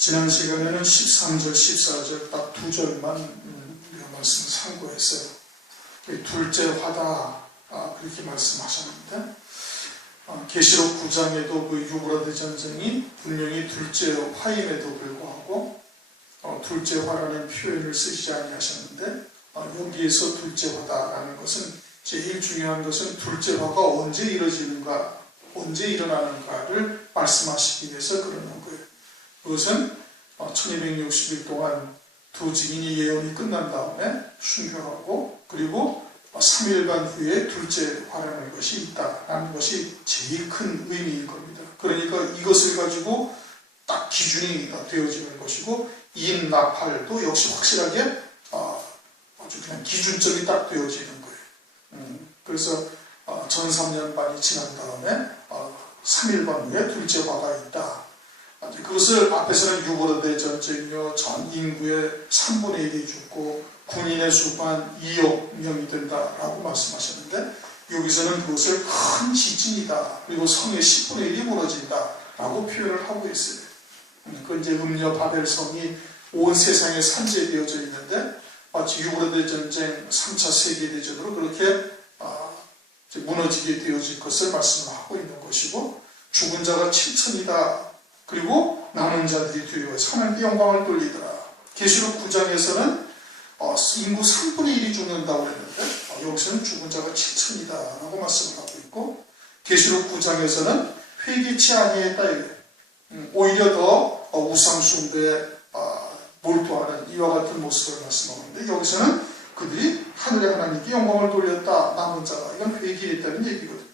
지난 시간에는 13절, 14절 딱 두 절만 우리가 말씀을 참고했어요. 둘째 화다 그렇게 말씀하셨는데 계시록 9장에도 그 유브라데 전쟁이 분명히 둘째 화임에도 불구하고 둘째 화라는 표현을 쓰시지 아니하셨는데 여기에서 둘째 화다라는 것은 제일 중요한 것은 둘째 화가 언제 이루어지는가, 언제 일어나는가를 말씀하시기 위해서 그러는 거예요. 그것은 1260일 동안 두 증인이 예언이 끝난 다음에 순교하고 그리고 3일반 후에 둘째 화라는 것이 있다라는 것이 제일 큰 의미인 겁니다. 그러니까 이것을 가지고 딱 기준이 되어지는 것이고 인나팔도 역시 확실하게 아주 그냥 기준점이 딱 되어지는 거예요. 그래서 전 3년반이 지난 다음에 3일반 후에 둘째 화가 있다. 그것을 앞에서는 유브라데 전쟁이요 전 인구의 3분의 1이 죽고 군인의 수만 2억 명이 된다라고 말씀하셨는데 여기서는 그것을 큰 지진이다. 그리고 성의 10분의 1이 무너진다라고 표현을 하고 있어요. 그 이제 음녀 바벨성이 온 세상에 산재되어져 있는데 마치 유브라데 전쟁 3차 세계대전으로 그렇게 무너지게 되어질 것을 말씀을 하고 있는 것이고 죽은 자가 7천이다. 그리고 남은 자들이 두려워서 하나님께 영광을 돌리더라. 계시록 9장에서는 인구 3분의 1이 죽는다고 했는데 여기서는 죽은 자가 7천이다 라고 말씀을 하고 있고 계시록 9장에서는 회개치 아니했다. 오히려 더 우상숭배에 몰두하는 이와 같은 모습을 말씀하는데 여기서는 그들이 하늘의 하나님께 영광을 돌렸다. 남은 자가 이건 회개했다는 얘기거든요.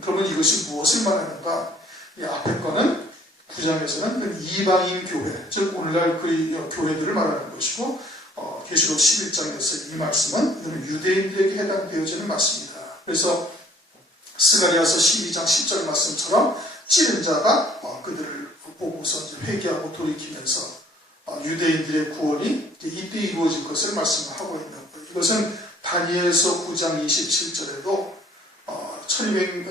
그러면 이것이 무엇을 말하는가? 이 앞에 거는 9장에서는 이방인 교회, 즉 오늘날 그 교회들을 말하는 것이고 계시록 11장에서 이 말씀은 유대인들에게 해당되어지는 말씀입니다. 그래서 스가랴서 12장 10절 말씀처럼 찌른 자가 그들을 보고서 회개하고 돌이키면서 유대인들의 구원이 이때 이루어질 것을 말씀을 하고 있는 거예요. 이것은 다니엘서 9장 27절에도 1200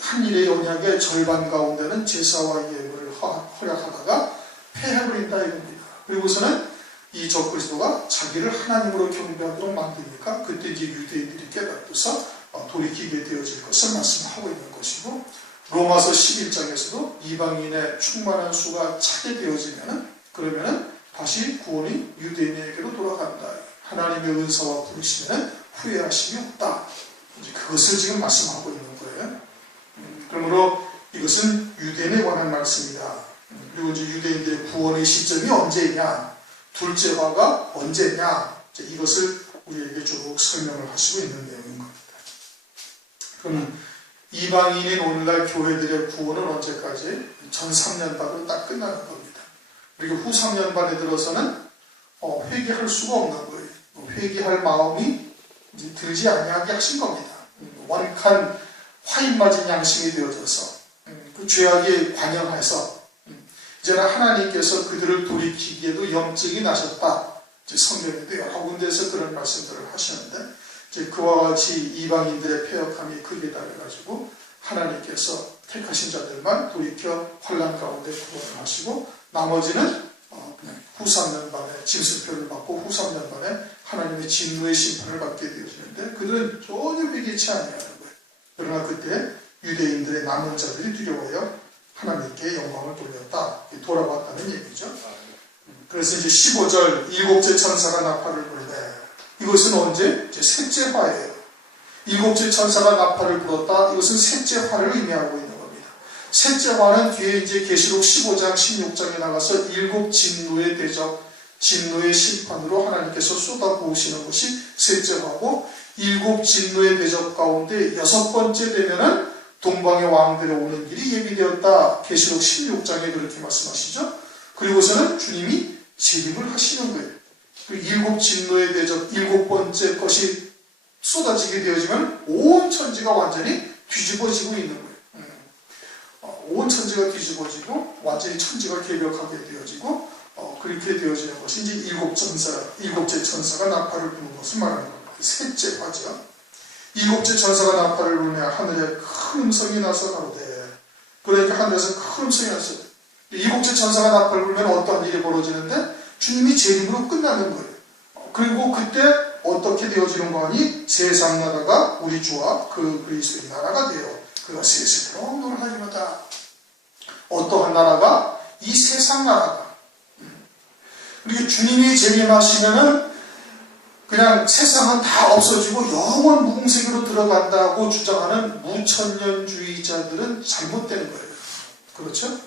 한일의 언약의 절반 가운데는 제사와 예물을 허락하다가 폐해버린다 이겁니다. 그리고서는 이 적그리스도가 자기를 하나님으로 경배하도록 만드니까 그때 이제 유대인들이 깨닫고서 돌이키게 되어질 것을 말씀하고 있는 것이고 로마서 11장에서도 이방인의 충만한 수가 차게 되어지면은 그러면은 다시 구원이 유대인에게로 돌아간다. 하나님의 은사와 부르시면 후회하심이 없다. 이제 그것을 지금 말씀하고 있는 거예요. 그러므로 이것은 유대인에 관한 말씀이다. 그리고 이제 유대인들의 구원의 시점이 언제냐, 둘째 화가 언제냐, 이것을 우리에게 쭉 설명을 하시고 있는 내용인 겁니다. 그럼 이방인인 오늘날 교회들의 구원은 언제까지? 전 3년반으로 딱 끝나는 겁니다. 그리고 후 3년반에 들어서는 회개할 수가 없는 거예요. 회개할 마음이 이제 들지 아니하게 하신 겁니다. 완악한 화인 맞은 양심이 되어져서 그 죄악에 관영해서 이제는 하나님께서 그들을 돌이키기에도 염증이 나셨다. 성경에도 여러 군데에서 그런 말씀들을 하시는데 이제 그와 같이 이방인들의 패역함이 크게 달해가지고 하나님께서 택하신 자들만 돌이켜 환난 가운데 구원을 하시고 나머지는 그냥 후 3년 반에 짐승표를 받고 후 3년 반에 하나님의 진노의 심판을 받게 되어지는데 그들은 전혀 회개치 아니하는 거예요. 그러나 그때 유대인들의 남은 자들이 두려워요. 하나님께 영광을 돌렸다. 돌아왔다는 얘기죠. 그래서 이제 15절 일곱째 천사가 나팔을 불되 이것은 언제? 이제 셋째 화예요. 일곱째 천사가 나팔을 불었다. 이것은 셋째 화를 의미하고 있는 겁니다. 셋째 화는 뒤에 이제 계시록 15장 16장에 나가서 일곱 진노의 대적, 진노의 심판으로 하나님께서 쏟아부으시는 것이 셋째 화고 일곱 진노의 대적 가운데 여섯 번째 되면은 동방의 왕들이 오는 길이 예비되었다. 계시록 16장에 그렇게 말씀하시죠. 그리고서는 주님이 재림을 하시는 거예요. 그 일곱 진노의 대적 일곱 번째 것이 쏟아지게 되어지면 온 천지가 완전히 뒤집어지고 있는 거예요. 온 천지가 뒤집어지고 완전히 천지가 개벽하게 되어지고 그렇게 되어지는 것이 이제 일곱째 천사가 나팔을 부는 것을 말하는 겁니다. 셋째 화죠. 일곱째 천사가 나팔을 불며 하늘에 큰 음성이 나서 가로되 그러니까 하늘에서 큰 음성이 났어요. 일곱째 천사가 나팔을 불면 어떤 일이 벌어지는데 주님이 재림으로 끝나는 거예요. 그리고 그때 어떻게 되어지는 거니? 세상 나라가 우리 주와 그 그리스도의 나라가 되어 그가 세세대로 왕노하리로다. 어떠한 나라가? 이 세상 나라가. 그리고 주님이 재림하시면은 그냥 세상은 다 없어지고 영원 무궁세계로 들어간다고 주장하는 무천년주의자들은 잘못되는 거예요. 그렇죠?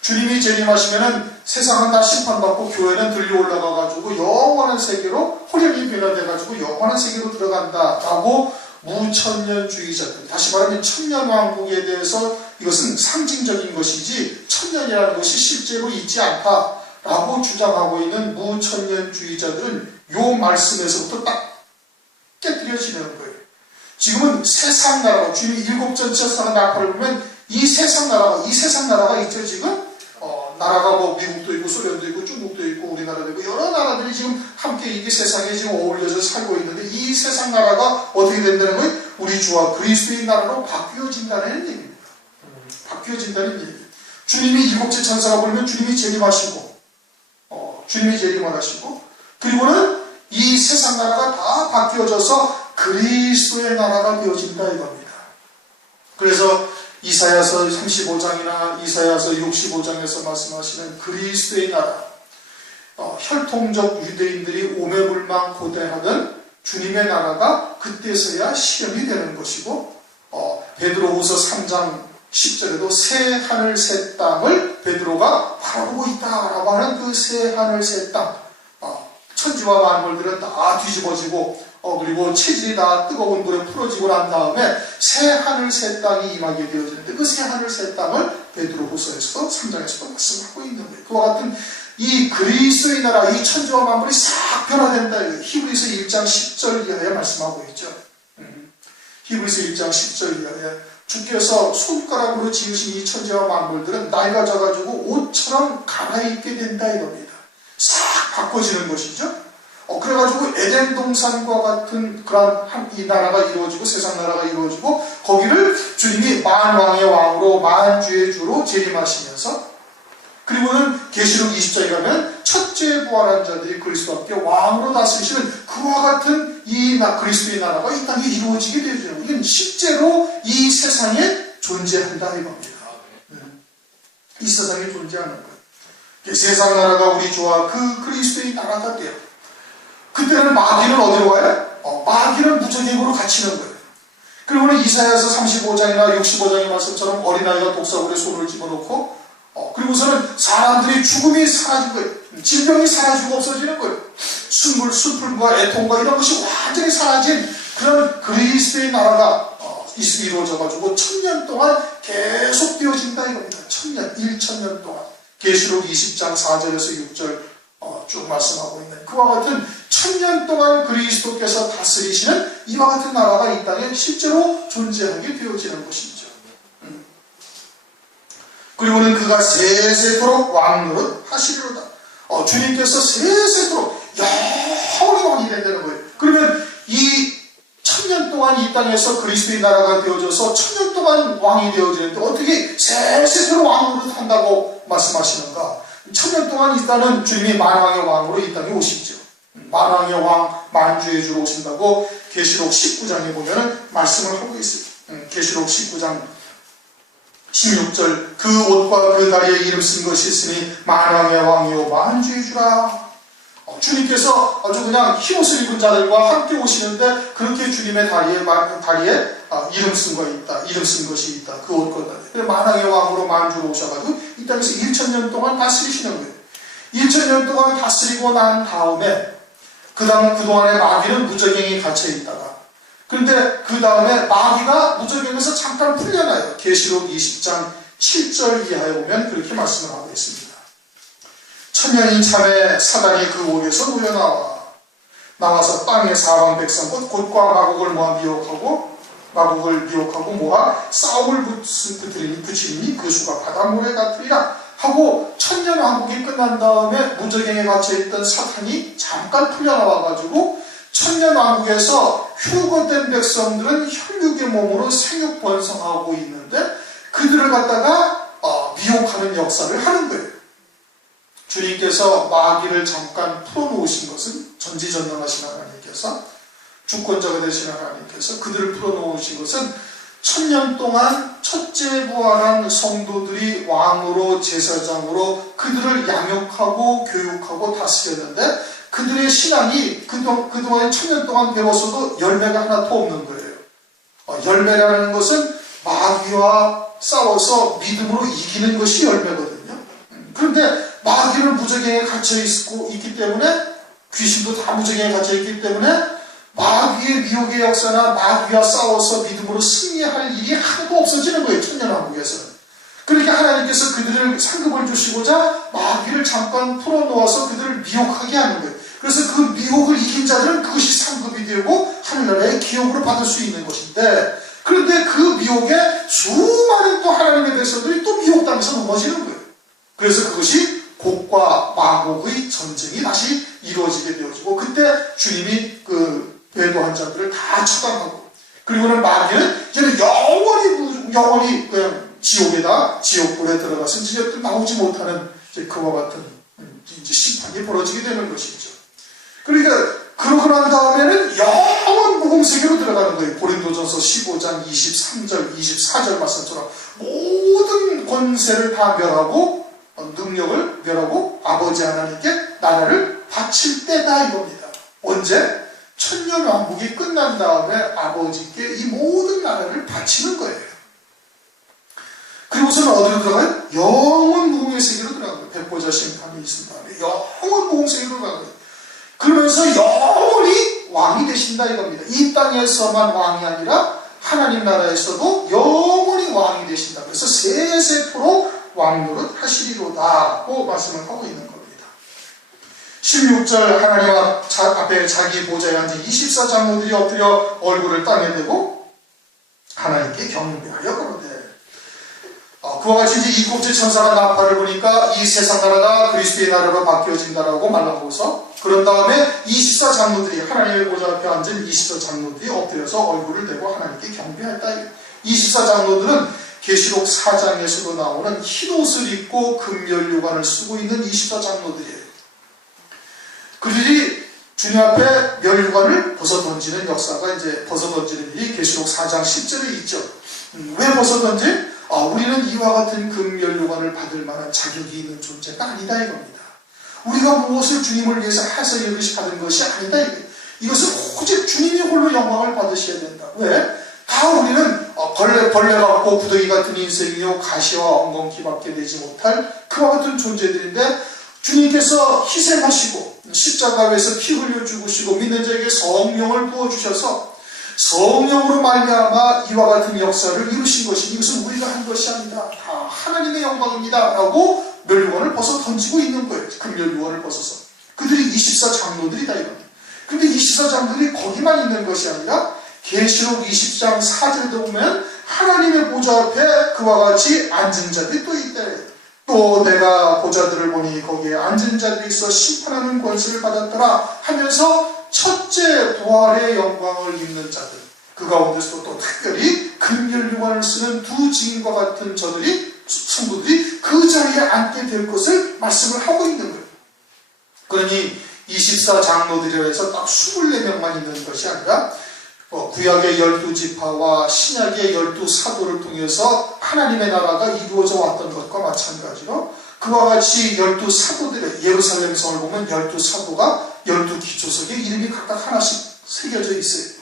주님이 재림하시면은 세상은 다 심판받고 교회는 들려 올라가가지고 영원한 세계로 호련히 변화돼가지고 영원한 세계로 들어간다라고 무천년주의자들, 다시 말하면 천년왕국에 대해서 이것은 상징적인 것이지 천년이라는 것이 실제로 있지 않다라고 주장하고 있는 무천년주의자들은 요 말씀에서부터 딱 깨뜨려지는 거예요. 지금은 세상 나라가 주님이 일곱째 천사가 나팔을 불면 이 세상 나라가 있죠. 지금 나라가 뭐 미국도 있고 소련도 있고 중국도 있고 우리나라도 있고 여러 나라들이 지금 함께 이게 세상에 지금 어울려서 살고 있는데 이 세상 나라가 어떻게 된다는 거예요? 우리 주와 그리스도의 나라로 바뀌어진다는 얘기입니다. 바뀌어진다는 얘기. 주님이 일곱째 천사가 불면 주님이 재림하시고 그리고는 이 세상 나라가 다 바뀌어져서 그리스도의 나라가 되어진다 이겁니다. 그래서 이사야서 35장이나 이사야서 65장에서 말씀하시는 그리스도의 나라, 혈통적 유대인들이 오매불망 고대하던 주님의 나라가 그때서야 실현이 되는 것이고, 베드로후서 3장 10절에도 새 하늘 새 땅을 베드로가 바라보고 있다라고 하는 그 새 하늘 새 땅, 천지와 만물들은 다 뒤집어지고 그리고 체질이 다 뜨거운 물에 풀어지고 난 다음에 새 하늘 새 땅이 임하게 되어지는데 그 새 하늘 새 땅을 베드로후서에서도 3장에서도 말씀하고 있는 거예요. 그와 같은 이 그리스도의 나라, 이 천지와 만물이 싹 변화된다. 히브리서 1장 10절 이하에 말씀하고 있죠. 히브리서 1장 10절 이하에 주께서 손가락으로 지으신 이 천지와 만물들은 낡아져가지고 옷처럼 갈아입게 된다 이겁니다. 싹 바꿔지는 것이죠. 그래가지고 에덴 동산과 같은 그런 이 나라가 이루어지고 세상 나라가 이루어지고 거기를 주님이 만왕의 왕으로 만주의 주로 재림하시면서 그리고는 계시록 20장에 가면 첫째 부활한 자들이 그리스도와 함께 왕으로 다스리시는 그와 같은 이 그리스도의 나라가 이 땅에 이루어지게 되죠. 이건 실제로 이 세상에 존재한다 이겁니다. 이 세상에 존재하는 거예요. 세상 나라가 우리 주와 그 그리스도의 나라가 돼요. 그때는 마귀는 어디로 가요? 마귀는 무저갱으로 갇히는 거예요. 그리고는 이사야서 35장이나 65장의 말씀처럼 어린아이가 독사굴에 손을 집어넣고 그리고서는 사람들이 죽음이 사라진 거예요. 질병이 사라지고 없어지는 거예요. 순불과 애통과 이런 것이 완전히 사라진 그런 그리스도의 나라가 이루어져가지고 1000년 동안 계속 되어진다 이겁니다. 1000년 동안. 계시록 20장 4절에서 6절 쭉 말씀하고 있는 그와 같은 1000년 동안 그리스도께서 다스리시는 이와 같은 나라가 이 땅에 실제로 존재하게 되어지는 것이죠. 그리고는 그가 세세토록 왕노릇 하시리로다. 주님께서 세세토록 영원히 왕이 된다는 거예요. 그러면 이 1000년 동안 이 땅에서 그리스도의 나라가 되어져서 1000년 동안 왕이 되어지는데 어떻게 세세토록 왕노릇 한다고 말씀하시는가? 1000년 동안 일단은 주님이 만왕의 왕으로 이 땅에 오시죠. 만왕의 왕, 만주의 주로 오신다고 계시록 19장에 보면은 말씀을 하고 있습니다. 계시록 19장 16절 그 옷과 그 다리에 이름 쓴 것이 있으니 만왕의 왕이요 만주의 주라. 주님께서 아주 그냥 흰옷을 입은 자들과 함께 오시는데 그렇게 주님의 다리에 이름 쓴 거 있다. 이름 쓴 것이 있다. 그 옷과 다리. 만왕의 왕으로 만주로 오셔가지고 이 땅에서 1000년 동안 다스리시는 거예요. 1000년 동안 다스리고 난 다음에 그동안에 마귀는 무저갱이 갇혀 있다가 그런데 그 다음에 마귀가 무저갱에서 잠깐 풀려나요. 계시록 20장 7절 이하에 보면 그렇게 말씀을 하고 있습니다. 천년인 참에 사단이 그 옥에서 나와서 땅의 사방 백성 곧과 마국을 미혹하고 싸움을 붙이니 그 수가 바닷물에 같으리라 하고 천년 왕국이 끝난 다음에 무저갱에 갇혀있던 사탄이 잠깐 풀려나와가지고 천년 왕국에서 휴거된 백성들은 혈육의 몸으로 생육 번성하고 있는데 그들을 갖다가 미혹하는 역사를 하는 거예요. 주님께서 마귀를 잠깐 풀어놓으신 것은 전지전능하신 하나님께서, 주권자가 되신 하나님께서 그들을 풀어놓으신 것은 1000년 동안 첫째 부활한 성도들이 왕으로 제사장으로 그들을 양육하고 교육하고 다스렸는데, 그들의 신앙이 그동안 1000년 동안 배웠어도 열매가 하나도 없는 거예요. 열매라는 것은 마귀와 싸워서 믿음으로 이기는 것이 열매거든요. 그런데 마귀를 무적행에 갇혀있기 때문에, 귀신도 다 무적행에 갇혀있기 때문에 마귀의 미혹의 역사나 마귀와 싸워서 믿음으로 승리할 일이 하나도 없어지는 거예요. 천년왕국에서는. 그러니까 하나님께서 그들을 상급을 주시고자 마귀를 잠깐 풀어놓아서 그들을 미혹하게 하는 거예요. 그래서 그 미혹을 이긴 자들은 그것이 상급이 되고 하늘나라의 기업으로 받을 수 있는 것인데, 그런데 그 미혹에 수많은 또 하나님의 백성들이 또 미혹당해서 넘어지는 거예요. 그래서 그것이 곡과 마곡의 전쟁이 다시 이루어지게 되어지고, 그때 주님이 그 배도한 자들을 다 처단하고, 그리고는 마귀는 이제는 영원히 그냥 지옥불에 들어가서 이제 나오지 못하는 그와 같은 이제 심판이 벌어지게 되는 것이죠. 그러니까 그러고 난 다음에는 영원 무공세계로 들어가는 거예요. 고린도전서 15장 23절 24절 말씀처럼 모든 권세를 다 멸하고 능력을 멸하고 아버지 하나님께 나라를 바칠 때다 이겁니다. 언제? 천년왕국이 끝난 다음에 아버지께 이 모든 나라를 바치는 거예요. 그리고서는 어디로 들어가요? 영원 무궁의 세계로 들어가는 거예요. 백보자 심판이 있은 다음에 영원 무궁의 세계로 들어가는 거예요. 그러면서 영원히 왕이 되신다 이겁니다. 이 땅에서만 왕이 아니라 하나님 나라에서도 영원히 왕이 되신다. 그래서 세세토록 왕노릇 하시리로다고 말씀을 하고 있는 겁니다. 16절 하나님 앞에 자기 보좌에 앉은 24장로들이 엎드려 얼굴을 땅에 대고 하나님께 경배하여 그러되, 그와 같이 이제 일곱째 천사가 나팔을 부니까 이 세상 나라가 그리스도의 나라로 바뀌어진다라고 말하고서, 그런 다음에 24장로들이 하나님의 보좌 앞에 앉은 24장로들이 엎드려서 얼굴을 대고 하나님께 경배했다. 24장로들은 계시록 4장에서도 나오는 흰옷을 입고 금면류관을 쓰고 있는 24장로들이에요. 그들이 주님 앞에 면류관을 벗어던지는 역사가 이제 벗어던지는 일이 계시록 4장 10절에 있죠. 왜 벗어던지? 우리는 이와 같은 금면류관을 받을 만한 자격이 있는 존재가 아니다 이겁니다. 우리가 무엇을 주님을 위해서 해서 이것이 받은 것이 아니다. 이것은 오직 주님이 홀로 영광을 받으셔야 된다. 왜? 다 우리는 벌레 같고 구더기 같은 인생이요 가시와 엉겅퀴밖에 되지 못할 그와 같은 존재들인데, 주님께서 희생하시고 십자가에서 피 흘려 죽으시고 믿는 자에게 성령을 부어주셔서 성령으로 말미암아 이와 같은 역사를 이루신 것이, 이것은 우리가 한 것이 아니다. 다 하나님의 영광입니다. 라고 면류관을 벗어 던지고 있는 거예요. 그 면류관을 벗어서. 그들이 24장로들이다 이겁니다. 근데 24장로들이 거기만 있는 것이 아니라 계시록 20장 4절에도 보면 하나님의 보좌 앞에 그와 같이 앉은 자들이 또 있대. 또 내가 보좌들을 보니 거기에 앉은 자들이 있어 심판하는 권세를 받았더라 하면서 첫째 부활의 영광을 입는 자들, 그 가운데서 또 특별히 금면류관을 쓰는 두 증인과 같은 성도들이 그 자리에 앉게 될 것을 말씀을 하고 있는 거예요. 그러니 24장로들이라 해서 딱 24명만 있는 것이 아니라 구약의 12지파와 신약의 12사도를 통해서 하나님의 나라가 이루어져 왔던 것과 마찬가지로 그와 같이 12사도들의 예루살렘 성을 보면 12사도가 12기초석에 이름이 각각 하나씩 새겨져 있어요.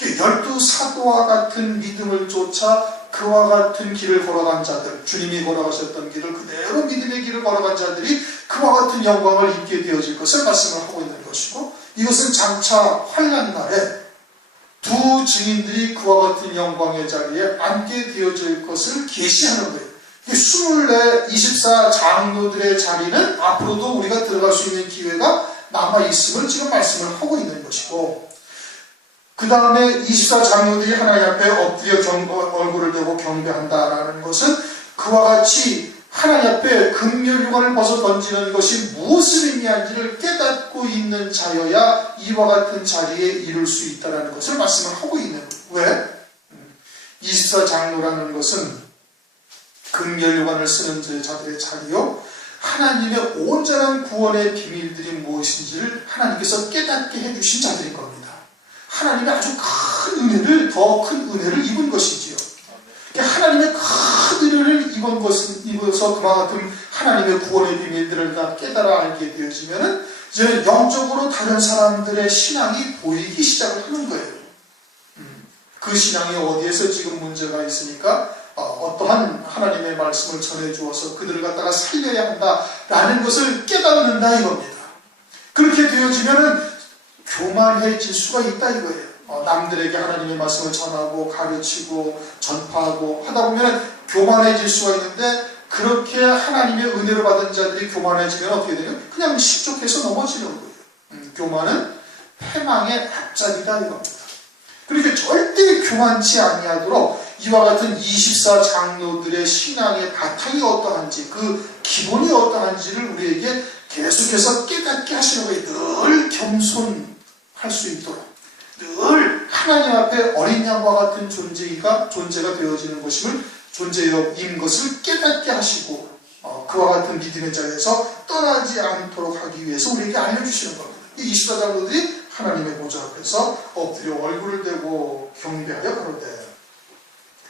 12사도와 같은 믿음을 쫓아 그와 같은 길을 걸어간 자들, 주님이 걸어가셨던 길을 그대로 믿음의 길을 걸어간 자들이 그와 같은 영광을 입게 되어질 것을 말씀을 하고 있는 것이고, 이것은 장차 환난 날에 두 증인들이 그와 같은 영광의 자리에 앉게 되어질 것을 계시하는 거예요. 24장로들의 자리는 앞으로도 우리가 들어갈 수 있는 기회가 남아있음을 지금 말씀을 하고 있는 것이고, 그 다음에 24장로들이 하나님 앞에 엎드려 얼굴을 대고 경배한다라는 것은 그와 같이 하나님 앞에 금면류관을 벗어 던지는 것이 무엇을 의미하는지를 깨닫고 있는 자여야 이와 같은 자리에 이룰 수 있다는 것을 말씀을 하고 있는 거예요. 왜? 24장로라는 것은 금결요관을 쓰는 자들의 자리요, 하나님의 온전한 구원의 비밀들이 무엇인지를 하나님께서 깨닫게 해주신 자들인 겁니다. 하나님의 아주 큰 은혜를, 더 큰 은혜를 입은 것이지요. 하나님의 큰 은혜를 입어서 그와 같은 하나님의 구원의 비밀들을 다 깨달아 알게 되어지면은 이제 영적으로 다른 사람들의 신앙이 보이기 시작을 하는 거예요. 그 신앙이 어디에서 지금 문제가 있으니까 어떠한 하나님의 말씀을 전해주어서 그들을 갖다가 살려야 한다라는 것을 깨닫는다 이겁니다. 그렇게 되어지면은 교만해질 수가 있다 이거예요. 남들에게 하나님의 말씀을 전하고 가르치고 전파하고 하다 보면 교만해질 수가 있는데, 그렇게 하나님의 은혜를 받은 자들이 교만해지면 어떻게 되냐? 그냥 실족해서 넘어지는 거예요. 교만은 패망의 앞잡이다 이겁니다. 그렇게 절대 교만치 아니하도록 이와 같은 24장로들의 신앙의 바탕이 어떠한지, 그 기본이 어떠한지를 우리에게 계속해서 깨닫게 하시는 거예요. 늘 겸손할 수 있도록, 늘 하나님 앞에 어린 양과 같은 존재가 되어지는 것임을, 존재인 것을 깨닫게 하시고 그와 같은 믿음의 자리에서 떠나지 않도록 하기 위해서 우리에게 알려주시는 겁니다. 이 24장로들이 하나님의 보좌 앞에서 엎드려 얼굴을 대고 경배하여 가로되,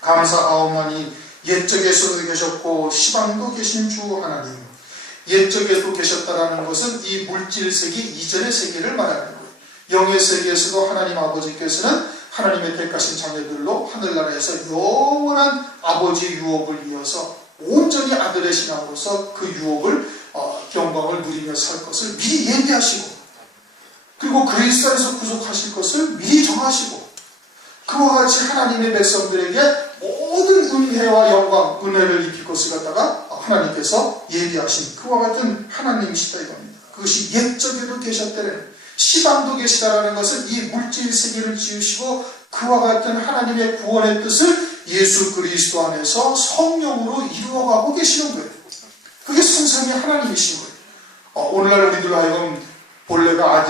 감사하옵나니 옛적에서도 계셨고 시방도 계신 주 하나님. 옛적에도 계셨다라는 것은 이 물질 세계 이전의 세계를 말하는 거예요. 영의 세계에서도 하나님 아버지께서는 하나님의 택하신 자녀들로 하늘나라에서 영원한 아버지의 유업을 이어서 온전히 아들의 신앙으로서 그 유업을 영광을 누리며 살 것을 미리 예비하시고, 그리고 그리스도 안에서 구속하실 것을 미리 정하시고, 그와 같이 하나님의 백성들에게 모든 은혜와 영광, 은혜를 입힐 것을 갖다가 하나님께서 예비하신 그와 같은 하나님이시다 이겁니다. 그것이 옛적에도 계셨다는, 시방도 계시다라는 것은 이 물질 세계를 지으시고 그와 같은 하나님의 구원의 뜻을 예수 그리스도 안에서 성령으로 이루어가고 계시는 거예요. 그게 성삼위 하나님이신 거예요. 오늘날 우리들로 하여금 본래가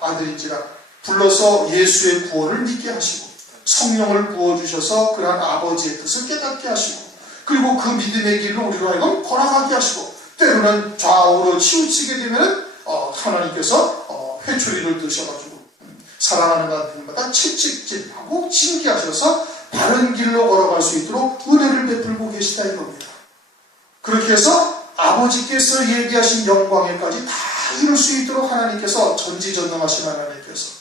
아들인지라 불러서 예수의 구원을 믿게 하시고, 성령을 부어주셔서 그러한 아버지의 뜻을 깨닫게 하시고, 그리고 그 믿음의 길로 우리로 하여금 걸어가게 하시고, 때로는 좌우로 치우치게 되면 하나님께서 회초리를 드셔가지고 사랑하는 자들마다 채찍질하고 징계하셔서 바른 길로 걸어갈 수 있도록 은혜를 베풀고 계시다 이겁니다. 그렇게 해서 아버지께서 예비하신 영광에까지 다 이룰 수 있도록 하나님께서, 전지전능하신 하나님께서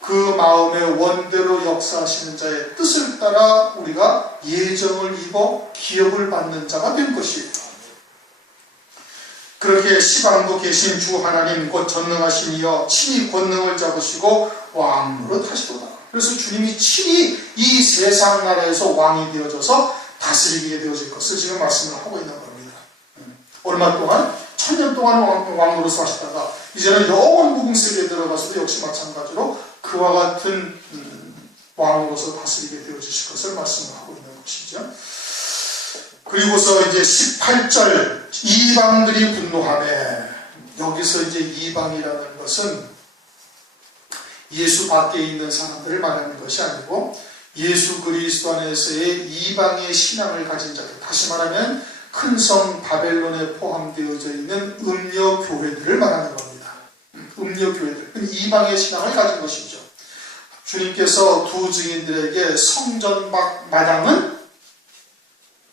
그 마음의 원대로 역사하시는 자의 뜻을 따라 우리가 예정을 입어 기업을 받는 자가 된 것이에요. 그렇게 시방도 계신 주 하나님 곧 전능하신 이여 친히 권능을 잡으시고 왕으로 타시도다. 그래서 주님이 친히 이 세상 나라에서 왕이 되어져서 다스리게 되어질 것을 지금 말씀을 하고 있는 겁니다. 얼마 동안, 1000년 동안 왕으로서 하시다가 이제는 영원 무궁세계에 들어가서도 역시 마찬가지로 그와 같은 왕으로서 다스리게 되어지실 것을 말씀을 하고 있는 것이죠. 그리고서 이제 18절, 이방들이 분노하매, 여기서 이제 이방이라는 것은 예수 밖에 있는 사람들을 말하는 것이 아니고 예수 그리스도 안에서의 이방의 신앙을 가진 자들, 다시 말하면 큰 성 바벨론에 포함되어져 있는 음녀 교회들을 말하는 겁니다. 음녀 교회들, 이방의 신앙을 가진 것이죠. 주님께서 두 증인들에게 성전 마당은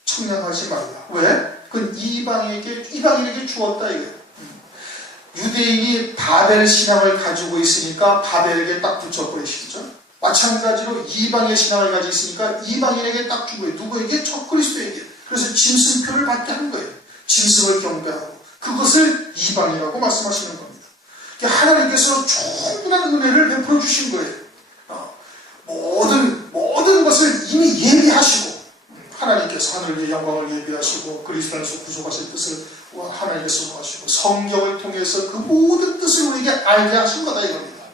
청량하지 말라. 왜? 그건 이방인에게 주었다 이거예요. 유대인이 바벨 신앙을 가지고 있으니까 바벨에게 딱 붙여버리시죠. 마찬가지로 이방의 신앙을 가지고 있으니까 이방인에게 딱 준 거예요. 누구에게? 저 그리스도에게. 그래서 짐승표를 받게 한 거예요. 짐승을 경배하고. 그것을 이방이라고 말씀하시는 겁니다. 하나님께서 충분한 은혜를 베풀어 주신 거예요. 모든 것을 이미 예비하시고, 하나님께서 하늘의 영광을 예비하시고 그리스도 안에서 구속하실 뜻을 하나님께서 하시고 성경을 통해서 그 모든 뜻을 우리에게 알게 하신 거다 이겁니다.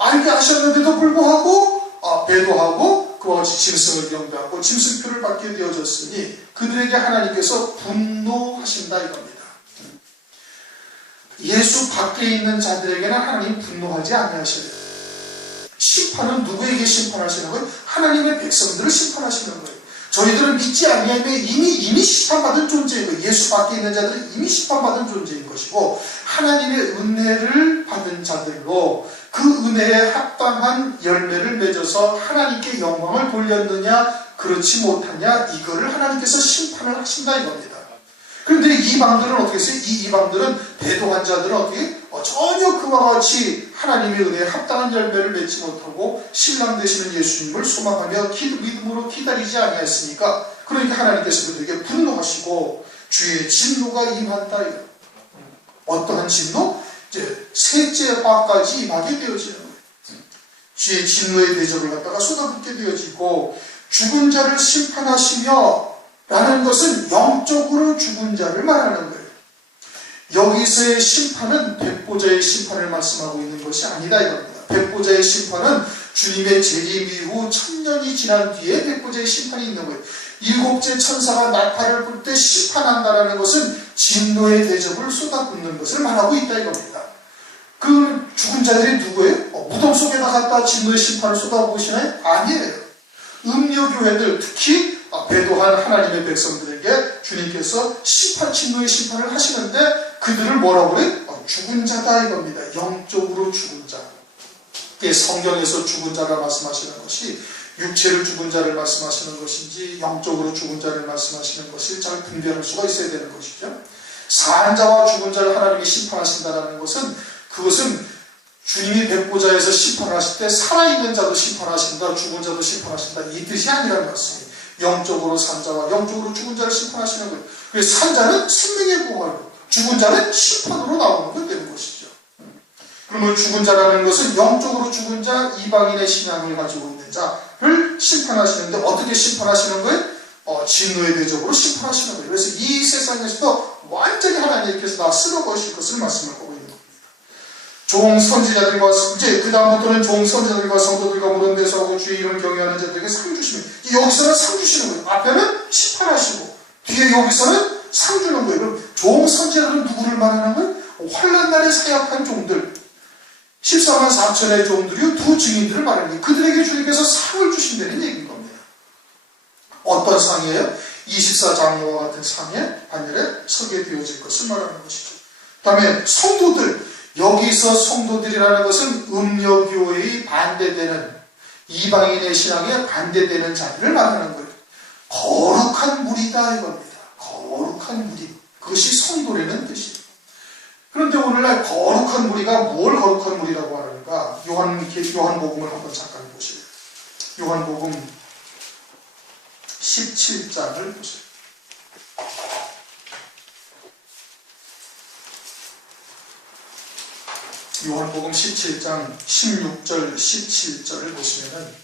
알게 하셨는데도 불구하고 배도하고 그와 같이 짐승을 경배하고 짐승표를 받게 되어졌으니 그들에게 하나님께서 분노하신다 이겁니다. 예수 밖에 있는 자들에게는 하나님 분노하지 아니하셔요. 심판은 누구에게 심판하시는 거예요? 하나님의 백성들을 심판하시는 거예요. 저희들은 믿지 아니하면 이미 심판받은 존재인 거예요. 예수 밖에 있는 자들은 이미 심판받은 존재인 것이고, 하나님의 은혜를 받은 자들로 그 은혜에 합당한 열매를 맺어서 하나님께 영광을 돌렸느냐 그렇지 못하냐, 이거를 하나님께서 심판을 하신다 이겁니다. 그런데 이방들은 어떻게 했어요? 이 이방들은, 배도한 자들은 어떻게? 전혀 그와 같이 하나님의 은혜에 합당한 열매를 맺지 못하고 신랑 되시는 예수님을 소망하며 믿음으로 기다리지 아니하였으니까, 그러니까 하나님께서 그들에게 분노하시고 주의 진노가 임한다. 어떠한 진노? 이제 셋째 화까지 임하게 되어지는 거예요. 주의 진노의 대접을 갖다가 쏟아붓게 되어지고, 죽은 자를 심판하시며 라는 것은 영적으로 죽은 자를 말하는 거예요. 여기서의 심판은 백보자의 심판을 말씀하고 있는 것이 아니다 이겁니다. 백보자의 심판은 주님의 재림 이후 1000년이 지난 뒤에 백보자의 심판이 있는 거예요. 일곱째 천사가 나팔을 불 때 심판한다라는 것은 진노의 대접을 쏟아붓는 것을 말하고 있다 이겁니다. 그 죽은 자들이 누구예요? 무덤 속에다 갖다 진노의 심판을 쏟아부으시나요? 아니에요. 음료교회들, 특히 배도한 하나님의 백성들에게 주님께서 진노의 심판을 하시는데, 그들을 뭐라고 그래요? 죽은 자다 이겁니다. 영적으로 죽은 자. 성경에서 죽은 자가 말씀하시는 것이 육체를 죽은 자를 말씀하시는 것인지 영적으로 죽은 자를 말씀하시는 것을 잘 분별할 수가 있어야 되는 것이죠. 산 자와 죽은 자를 하나님이 심판하신다는 것은, 그것은 주님이 백보자에서 심판하실 때 살아있는 자도 심판하신다, 죽은 자도 심판하신다, 이 뜻이 아니라는 말씀이에요. 영적으로 산 자와 영적으로 죽은 자를 심판하시는 거예요. 그래서 산 자는 생명의 부활로, 죽은 자는 심판으로 나오는 것 되는 것이죠. 그러면 죽은 자라는 것은 영적으로 죽은 자, 이방인의 신앙을 가지고 있는 자를 심판하시는데, 어떻게 심판하시는 거예요? 진노의 대접으로 심판하시는 거예요. 그래서 이 세상에서도 완전히 하나님께서 다 쓸어버리실 것을 말씀하고 있는 겁니다. 종 선지자들과, 이제 그 다음부터는 종 선지자들과 성도들과 모든 데서 하고 주의 이름을 경외하는 자들에게 상 주시면, 여기서는 상 주시는 거예요. 앞에는 심판하시고 뒤에 여기서는 상 주는 거예요. 그럼 종 선지자들은 누구를 말하는 거예요? 환난 날에 사역한 종들, 14만 4천의 종들이요, 두 증인들을 말하는 거예요. 그들에게 주님께서 상을 주신다는 얘기인 겁니다. 어떤 상이에요? 24장로와 같은 상에 반열에 서게 되어질 것을 말하는 것이죠. 그 다음에 성도들, 여기서 성도들이라는 것은 음료교회의 반대되는, 이방인의 신앙에 반대되는 자들을 말하는 거예요. 거룩한 무리다 이겁니다. 거룩한 무리, 그것이 성도라는 뜻이에요. 그런데 오늘날 거룩한 무리가 뭘 거룩한 무리라고 하는가? 요한복음을 한번 잠깐 보세요. 요한복음 17장을 보세요. 요한복음 17장 16절 17절을 보시면은,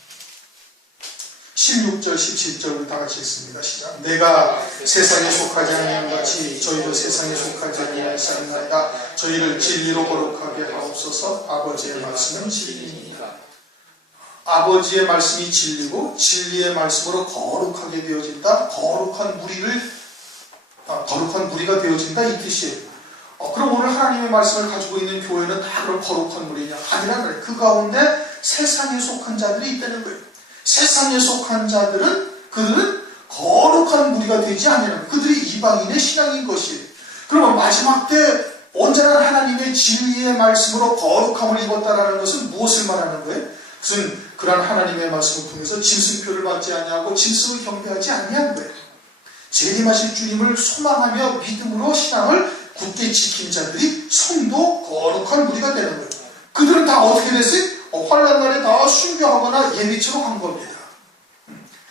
16절 17절을 다 같이 읽습니다. 시작. 내가 세상에 속하지 아니한 같이 저희도 세상에 속하지 아니하였사옵나이다. 저희를 진리로 거룩하게 하옵소서. 아버지의 말씀은 진리니라. 아버지의 말씀이 진리고 진리의 말씀으로 거룩하게 되어진다. 거룩한 무리가 되어진다 이 뜻이에요. 그럼 오늘 하나님의 말씀을 가지고 있는 교회는 다 그런 거룩한 무리냐? 아니라 그래. 그 가운데 세상에 속한 자들이 있다는 거예요. 세상에 속한 자들은, 그들은 거룩한 무리가 되지 않냐는, 그들이 이방인의 신앙인 것이에요. 그러면 마지막 때 언제나 하나님의 진리의 말씀으로 거룩함을 입었다라는 것은 무엇을 말하는 거예요? 그것은 그러한 하나님의 말씀을 통해서 짐승표를 받지 아니하고 짐승을 경배하지 아니한 거예요. 재림하실 주님을 소망하며 믿음으로 신앙을 굳게 지킨 자들이 성도 거룩한 무리가 되는 거예요. 그들은 다 어떻게 됐어요? 환난 날에 다 순교하거나 예비처로 간 겁니다.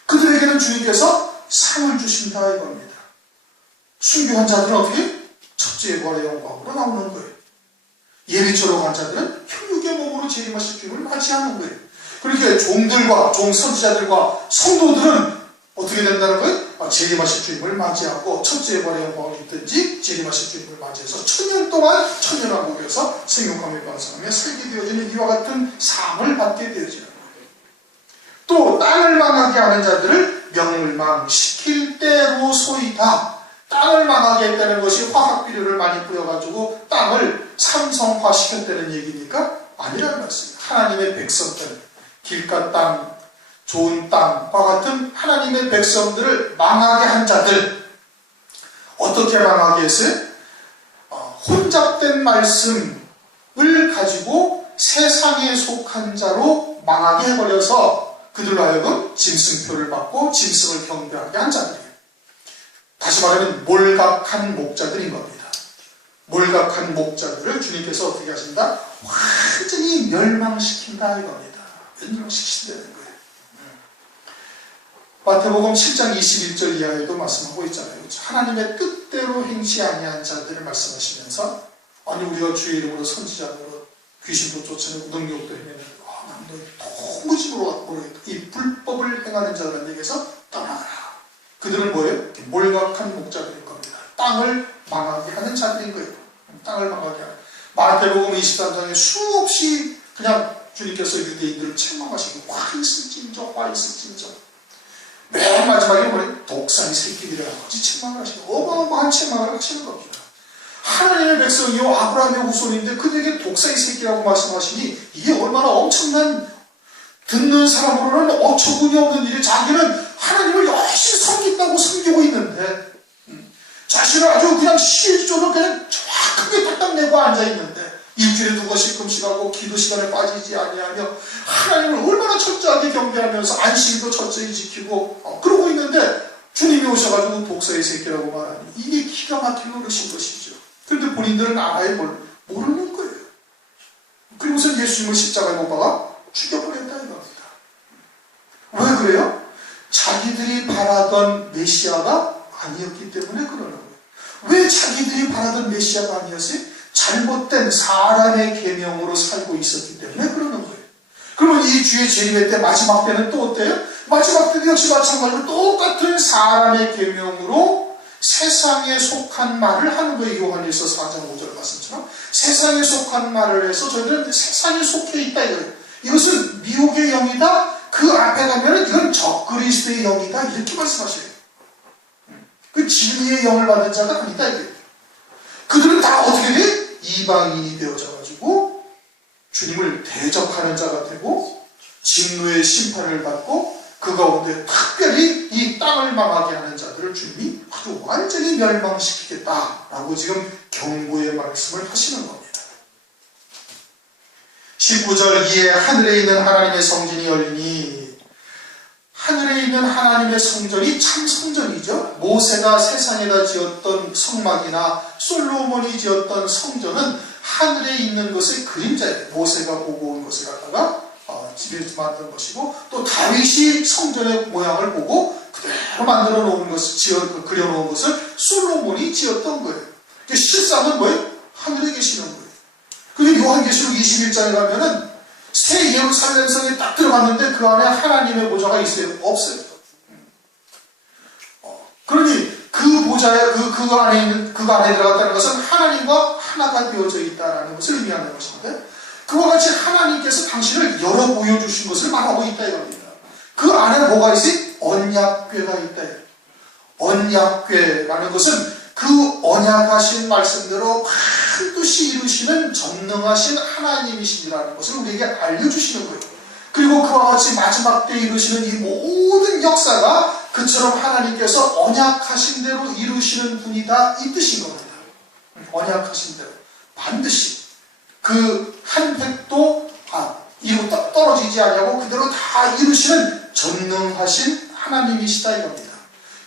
그들에게는 주님께서 상을 주신다 이겁니다. 순교한 자들은 어떻게? 첫째 부활의 영광으로 나오는 거예요. 예비처로 간 자들은 혈육의 몸으로 재림하실 주님을 맞이하는 거예요. 그렇게 종들과 종 선지자들과 성도들은 어떻게 된다는 거예요? 재림하실 주님을 맞이하고 첫째 부활의 영광을 입든지 재림하실 주님을 맞이해서 1000년 동안 천년왕국에서 생육하며 번성하며 살게 되어지는 이와 같은 상을 받게 되어지는 거예요. 또 땅을 망하게 하는 자들을 멸망시킬 때로소이다. 땅을 망하게 했다는 것이 화학비료를 많이 뿌려가지고 땅을 삼성화시켰다는 얘기니까 아니라는 말씀입니다. 하나님의 백성들, 길가 땅, 좋은 땅과 같은 하나님의 백성들을 망하게 한 자들, 어떻게 망하게 했어요? 혼잡된 말씀을 가지고 세상에 속한 자로 망하게 해버려서 그들로 하여금 짐승표를 받고 짐승을 경배하게 한 자들이에요. 다시 말하면 몰각한 목자들인 겁니다. 몰각한 목자들을 주님께서 어떻게 하신다? 완전히 멸망시킨다 이겁니다. 멸망시킨다는 거예요. 마태복음 7장 21절 이하에도 말씀하고 있잖아요. 하나님의 뜻대로 행치 아니한 자들을 말씀하시면서, 아니 우리가 주의 이름으로 선지자로 귀신도 쫓아내고 능력도 행하면 난 너희 도무지 모르겠다. 이 불법을 행하는 자들에게서 떠나가라. 그들은 뭐예요? 몰각한 목자들인 겁니다. 땅을 망하게 하는 자들인 거예요. 땅을 망하게 하는. 마태복음 23장에 수없이 그냥 주님께서 유대인들을 책망하시고 화 있을진저 화 있을진저, 맨 마지막에 뭐래? 독사의 새끼들이라고 아주 책망을 하시고 어마어마한 책망을 하시는 겁니다. 하나님의 백성이요 아브라함의 후손인데 그들에게 독사의 새끼라고 말씀하시니 이게 얼마나 엄청난, 듣는 사람으로는 어처구니 없는 일이, 자기는 하나님을 열심히 섬긴다고 섬기고 있는데 자신을 아주 그냥 실조로 그냥 정확하게 딱딱내고 앉아있는데 일주일에 2번씩 금식하고 기도 시간에 빠지지 아니하며 하나님을 얼마나 철저하게 경배하면서 안식일도 철저히 지키고 그러고 있는데 주님이 오셔가지고 독사의 새끼라고 말하니 이게 기가 막힌 노릇인 것이죠. 그런데 본인들은 아예 모르는 거예요. 그리고서 예수님을 십자가에 못 박아 죽여버렸다 이겁니다. 왜 그래요? 자기들이 바라던 메시아가 아니었기 때문에 그러는 거예요. 왜 자기들이 바라던 메시아가 아니었어요? 잘못된 사람의 계명으로 살고 있었기 때문에 그러는 거예요. 그러면 이 주의 재림의 때 마지막 때는 또 어때요? 마지막 때도 역시 마찬가지로 똑같은 사람의 계명으로 세상에 속한 말을 하는 거예요. 요한일서 4장 5절 말씀처럼 세상에 속한 말을 해서 저희들은 세상에 속해 있다 이거예요. 이것은 미혹의 영이다. 그 앞에 가면은 이건 적그리스도의 영이다 이렇게 말씀하셔요. 그 진리의 영을 받은 자가 아니다 이거예요. 그들은 다 어떻게 돼? 이방인이 되어져가지고 주님을 대적하는 자가 되고 진노의 심판을 받고 그 가운데 특별히 이 땅을 망하게 하는 자들을 주님이 아주 완전히 멸망시키겠다라고 지금 경고의 말씀을 하시는 겁니다. 19절 이에 하늘에 있는 하나님의 성전이 열리니, 하늘에 있는 하나님의 성전이 참 성전이죠. 모세가 세상에다 지었던 성막이나 솔로몬이 지었던 성전은 하늘에 있는 것의 그림자예요. 모세가 보고 온 것을 갖다가 집에서 만든 것이고, 또 다윗이 성전의 모양을 보고 그대로 만들어 놓은 것을 그려 놓은 것을 솔로몬이 지었던 거예요. 실상은 뭐예요? 하늘에 계시는 거예요. 근데 요한계시록 21장에 가면은 새 예루살렘 성에 딱 들어갔는데 그 안에 하나님의 보좌가 있어요? 없어요. 그러니 그 보좌에 그 안에 들어갔다는 것은 하나님과 하나가 되어져 있다는 것을 의미하는 것인데, 그와 같이 하나님께서 당신을 열어 보여주신 것을 말하고 있다 이겁니다. 그 안에 뭐가 있어요? 언약궤가 있다. 언약궤라는 것은 그 언약하신 말씀대로 반드시 이루시는 전능하신 하나님이시라는 것을 우리에게 알려주시는 거예요. 그리고 그와 같이 마지막 때 이루시는 이 모든 역사가 그처럼 하나님께서 언약하신 대로 이루시는 분이다 이 뜻인 겁니다. 언약하신 대로 반드시 그 한 획도 떨어지지 않냐고 그대로 다 이루시는 전능하신 하나님이시다 이겁니다.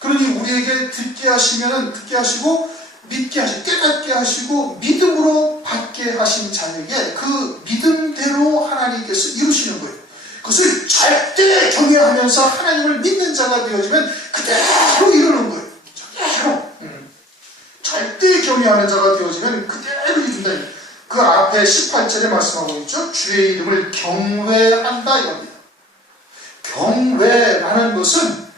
그러니 우리에게 듣게 하시면 듣게 하시고 믿게 하시고 깨닫게 하시고 믿음으로 받게 하신 자에게 그 믿음대로 하나님께서 이루시는 거예요. 그것을 절대 경외하면서 하나님을 믿는 자가 되어지면 그대로 이루는 거예요. 그대로. 절대 경외하는 자가 되어지면 그대로 이룬다. 그 앞에 18절에 말씀하고 있죠. 주의 이름을 경외한다 이겁니다. 경외라는 것은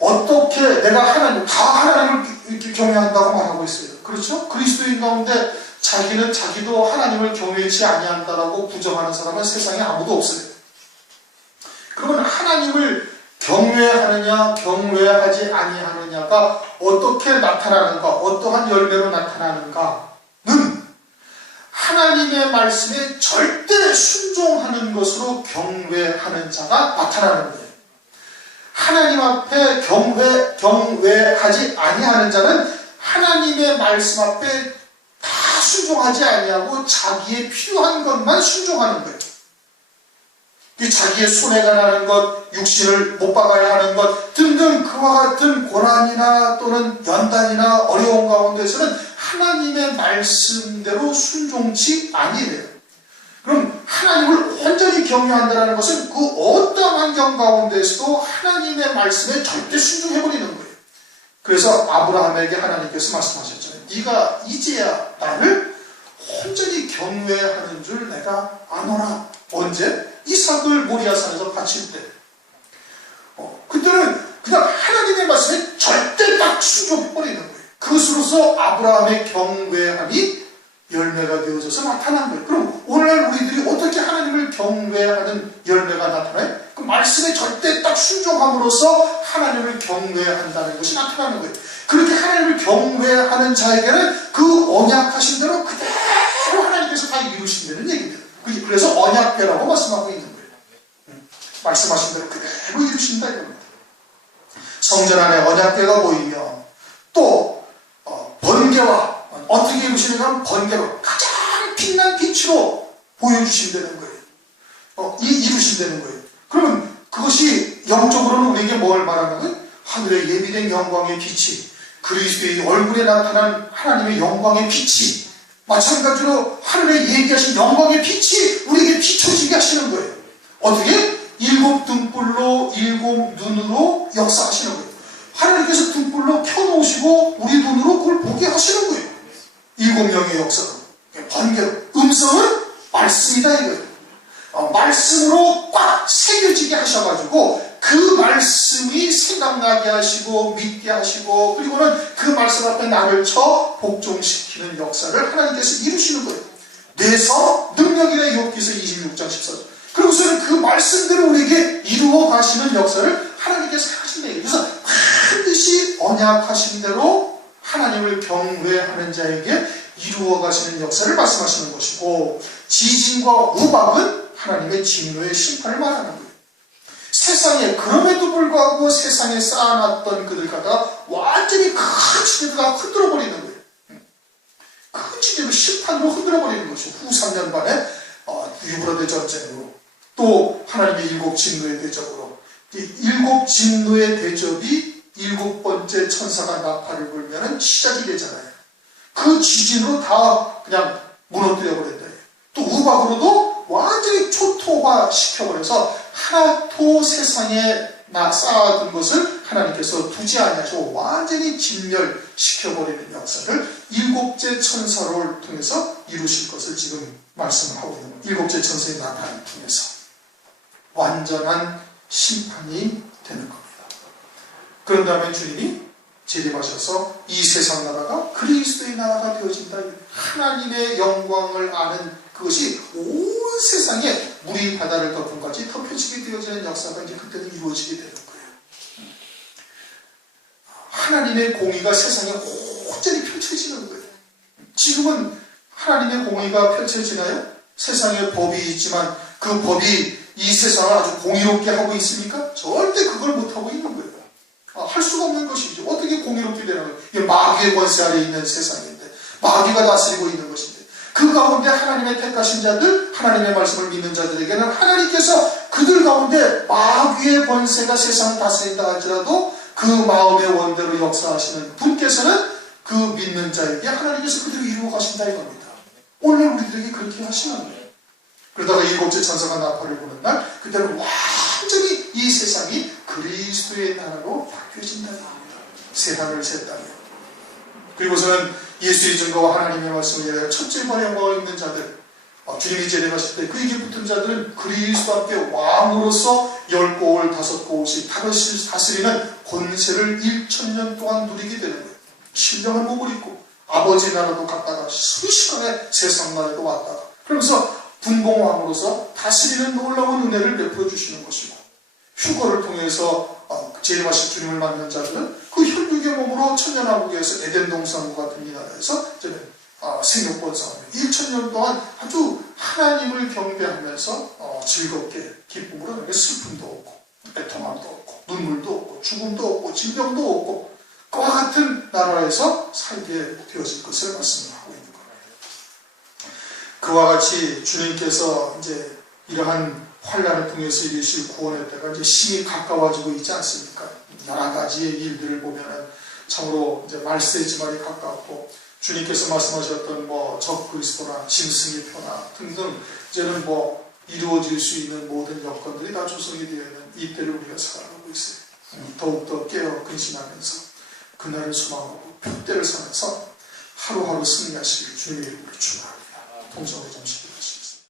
어떻게 내가 하나님을 이렇게 경외한다고 말하고 있어요. 그렇죠? 그리스도인 가운데 자기도 하나님을 경외치 아니한다라고 부정하는 사람은 세상에 아무도 없어요. 그러면 하나님을 경외하느냐 경외하지 아니하느냐가 어떻게 나타나는가, 어떠한 열매로 나타나는가는 하나님의 말씀에 절대 순종하는 것으로 경외하는 자가 나타나는 거예요. 하나님 앞에 경외하지 아니하는 자는 하나님의 말씀 앞에 다 순종하지 아니하고 자기의 필요한 것만 순종하는 거예요. 자기의 손해가 나는 것, 육신을 못 박아야 하는 것 등등 그와 같은 고난이나 또는 연단이나 어려운 가운데서는 하나님의 말씀대로 순종치 아니래요. 그럼 하나님을 온전히 경외한다는 것은 그 어떤 환경 가운데서도 하나님의 말씀에 절대 순종해버리는 거예요. 그래서 아브라함에게 하나님께서 말씀하셨잖아요. 네가 이제야 나를 온전히 경외하는 줄 내가 아노라. 언제? 이삭을 모리아산에서 바칠 때. 그때는 그냥 하나님의 말씀에 절대 딱 순종해버리는 거예요. 그것으로서 아브라함의 경외함이 열매가 되어져서 나타난 거예요. 그럼 오늘날 우리들이 어떻게 하나님을 경외하는 열매가 나타나요? 그 말씀에 절대 딱 순종함으로써 하나님을 경외한다는 것이 나타나는 거예요. 그렇게 하나님을 경외하는 자에게는 그 언약하신 대로 그대로 하나님께서 다 이루신다는 얘기입니다. 그래서 언약궤라고 말씀하고 있는 거예요. 말씀하신 대로 그대로 이루신다 이겁니다. 성전 안에 언약궤가 보이면 또 번개와 어떻게 이루시냐면 번개로 가장 빛난 빛으로 보여주신다는 거예요. 이루신다는 거예요. 그러면 그것이 영적으로는 우리에게 뭘 말하냐면 하늘에 예비된 영광의 빛이 그리스도의 얼굴에 나타난 하나님의 영광의 빛이 마찬가지로 하늘에 예비하신 영광의 빛이 우리에게 비춰지게 하시는 거예요. 어떻게? 7 등불로 7 눈으로 역사하시는 거예요. 하나님께서 등불로 켜놓으시고 우리 눈으로 그걸 보게 하시는 거예요. 7명의 역사로. 번개로. 음성은 말씀이다 이거예요. 말씀으로 꽉 새겨지게 하셔가지고 그 말씀이 생각나게 하시고 믿게 하시고 그리고는 그 말씀 앞에 나를 쳐 복종시키는 역사를 하나님께서 이루시는 거예요. 내서 능력이래 욥기서 26장 14절. 그러고서는 그 말씀대로 우리에게 이루어 가시는 역사를 하나님께서 하신다. 그래서 반드시 언약하신 대로 하나님을 경외하는 자에게 이루어 가시는 역사를 말씀하시는 것이고, 지진과 우박은 하나님의 진노의 심판을 말하는 거예요. 세상에 그럼에도 불구하고 세상에 쌓아놨던 그들 갖다가 완전히 큰 지대가 흔들어 버리는 거예요. 큰 지대로 심판으로 흔들어 버리는 것이고, 후 3년 반에 유브라데 전쟁으로 또 하나님의 7 진노의 대접으로, 이 7 진노의 대접이 7번째 천사가 나팔을 불면은 시작이 되잖아요. 그 지진으로 다 그냥 무너뜨려 버린다. 또 우박으로도 완전히 초토화 시켜버려서 하나도 세상에 쌓아둔 것을 하나님께서 두지 아니하시고 완전히 진멸시켜버리는 역사를 7째 천사를 통해서 이루실 것을 지금 말씀을 하고 있는 거예요. 7째 천사의 나타남을 통해서 완전한 심판이 되는 겁니다. 그런 다음에 주님이 재림하셔서 이 세상 나라가 그리스도의 나라가 되어진다. 하나님의 영광을 아는 그것이 온 세상에 물이 바다를 덮은 같이 덮여지게 되어지는 역사가 이제 그때는 이루어지게 되는 거예요. 하나님의 공의가 세상에 온전히 펼쳐지는 거예요. 지금은 하나님의 공의가 펼쳐지나요? 세상에 법이 있지만 그 법이 이 세상을 아주 공의롭게 하고 있습니까? 절대 그걸 못하고 있는 거예요. 할 수가 없는 것이죠. 어떻게 공의롭게 되는 거예요? 이게 마귀의 권세 아래 있는 세상인데, 마귀가 다스리고 있는 것인데, 그 가운데 하나님의 택하신 자들, 하나님의 말씀을 믿는 자들에게는 하나님께서 그들 가운데 마귀의 권세가 세상을 다스린다 할지라도 그 마음의 원대로 역사하시는 분께서는 그 믿는 자에게 하나님께서 그대로 이루어 가신다 이겁니다. 오늘 우리들에게 그렇게 하시는 거예요. 그러다가 7째 천사가 나팔을 부는 날, 그때는 완전히 이 세상이 그리스도의 나라로 바뀌어진다 이겁니다. 새하늘 새 땅이요. 그리고서는 예수의 증거와 하나님의 말씀을 위하여 첫째 발령과 있는 자들, 주님이 재림하실 때 그에게 붙은 자들은 그리스도 앞에 왕으로서 10고을 5고을씩 다스리는 권세를 1000년 동안 누리게 되는 거예요. 신령한 몸을 입고 아버지 나라도 갔다가 순식간에 세상 나라도 왔다가, 그러면서 분봉왕으로서 다스리는 놀라운 은혜를 베풀어 주시는 것이고, 휴거를 통해서 재림하실 주님을 만난 자들은 그 혈육의 몸으로 천년왕국에서 에덴 동산과 같은 이 나라에서 생육권 싸움에 2000년 동안 아주 하나님을 경배하면서 즐겁게 기쁨으로 그렇게 슬픔도 없고 애통함도 없고 눈물도 없고 죽음도 없고 질병도 없고 그와 같은 나라에서 살게 되어질 것을 말씀하고 있는 거예요. 그와 같이 주님께서 이제 이러한 환란을 통해서 이루실 구원의 때가 이제 심히 가까워지고 있지 않습니까? 여러 가지의 일들을 보면은 참으로 이제 말세지말이 가깝고 주님께서 말씀하셨던 적그리스도나 짐승의 표나 등등 이제는 이루어질 수 있는 모든 여건들이 다 조성이 되어 있는 이때를 우리가 살아가고 있어요. 더욱더 깨어 근신하면서 그날을 소망하고 표대를 삼아서 하루하루 승리하시길 주님의 이름으로 축원합니다. 통성의 점심